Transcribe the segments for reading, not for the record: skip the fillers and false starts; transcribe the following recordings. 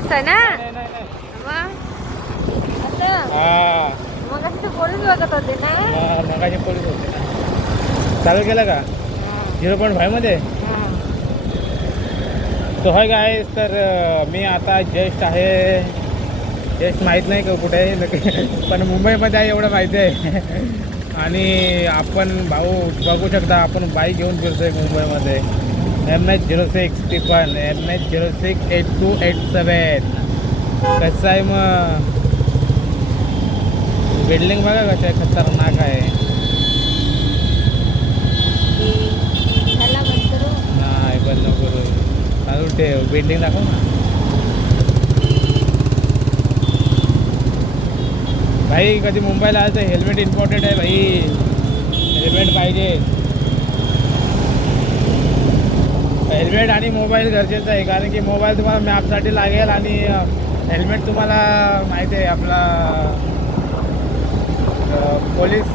असं ना नाही नाही नाही मग असं हा मग असं ते पोलीस बघत होते ना मगाशी पोलीस होते ना. चालू केलं का 0.5 मध्ये. सो हाय गाईस, तर मी आता जस्ट माहीत नाही का कुठे आहे नक्की, पण मुंबईमध्ये आहे एवढं माहिती आहे. आणि आपण भाऊ बघू शकता, आपण बाईक घेऊन फिरतोय मुंबईमध्ये. MH06 टिपन MH06 8287. कसं आहे मग बिल्डिंग बघा कसं आहे, खतरनाक आहे. त्याला बंद करू नाही बंद करू, चालू ठेव. बिल्डिंग दाखव ना भाई. कधी मुंबईला आलं तर हेल्मेट इम्पॉर्टंट आहे भाई. हेल्मेट पाहिजे. हेल्मेट आणि मोबाईल गरजेचं आहे, कारण की मोबाईल तुम्हाला मॅपसाठी लागेल आणि हेल्मेट तुम्हाला माहिती आहे आपला पोलीस.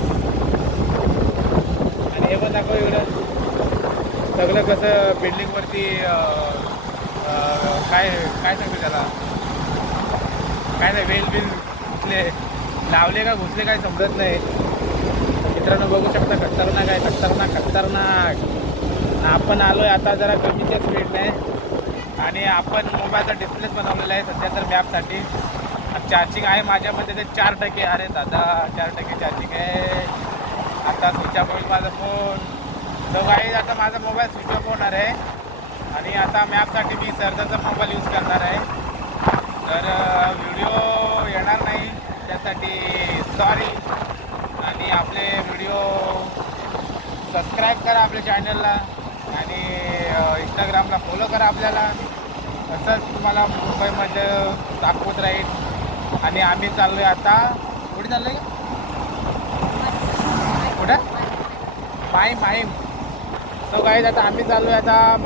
आणि हे पण दाखव इकडं सगळं कसं बिल्डिंगवरती काय काय सांगतो त्याला, काय नाही वेल बिल घुसले लावले का घुसले काय समजत नाही. मित्रांनो बघू शकता, खतरनाक आहे, खतरनाक. आपण आलोय आता जरा कमीच्या स्पीडने आणि आपण मोबाईलचा डिस्प्लेच बनवलेला आहे सध्या तर मॅपसाठी. चार्जिंग आहे माझ्यामध्ये ते 4%. अरे दादा 4% चार्जिंग आहे. आता स्विच ऑफ होईल माझा फोन. तो काही आता माझा मोबाईल स्विच ऑफ होणार आहे आणि आता मॅपसाठी मी सरदाचा मोबाईल यूज करणार आहे. तर व्हिडिओ येणार नाही त्यासाठी सॉरी. आणि आपले व्हिडिओ सबस्क्राईब करा आपल्या चॅनलला आणि इंस्टाग्रामला फॉलो करा आपल्याला. असंच तुम्हाला मुंबईमध्ये दाखवत राहील. आणि आम्ही चाललो आहे आता कुठे चाललो आहे, कुठं माहीम. सो गाईज आता आम्ही चाललो आहे आता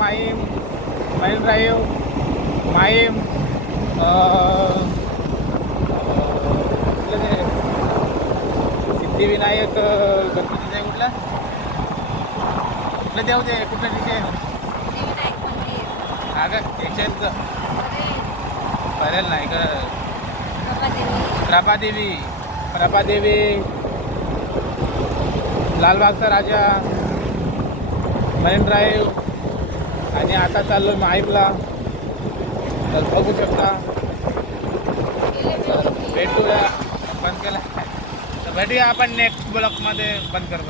मरीन ड्राईव्ह माहीम. कुठलं ते सिद्धिविनायक गणपतीचं आहे कुठलं देव ते कुठलं तिथे अगं याच्याचं करेल नाही का प्रभादेवी लालबागचा राजा मरीन ड्राईव्ह. आणि आता चाललो माहीमला. तर बघू शकता. भेटूया. बंद केला तर भेटूया आपण नेक्स्ट ब्लॉकमध्ये. बंद कर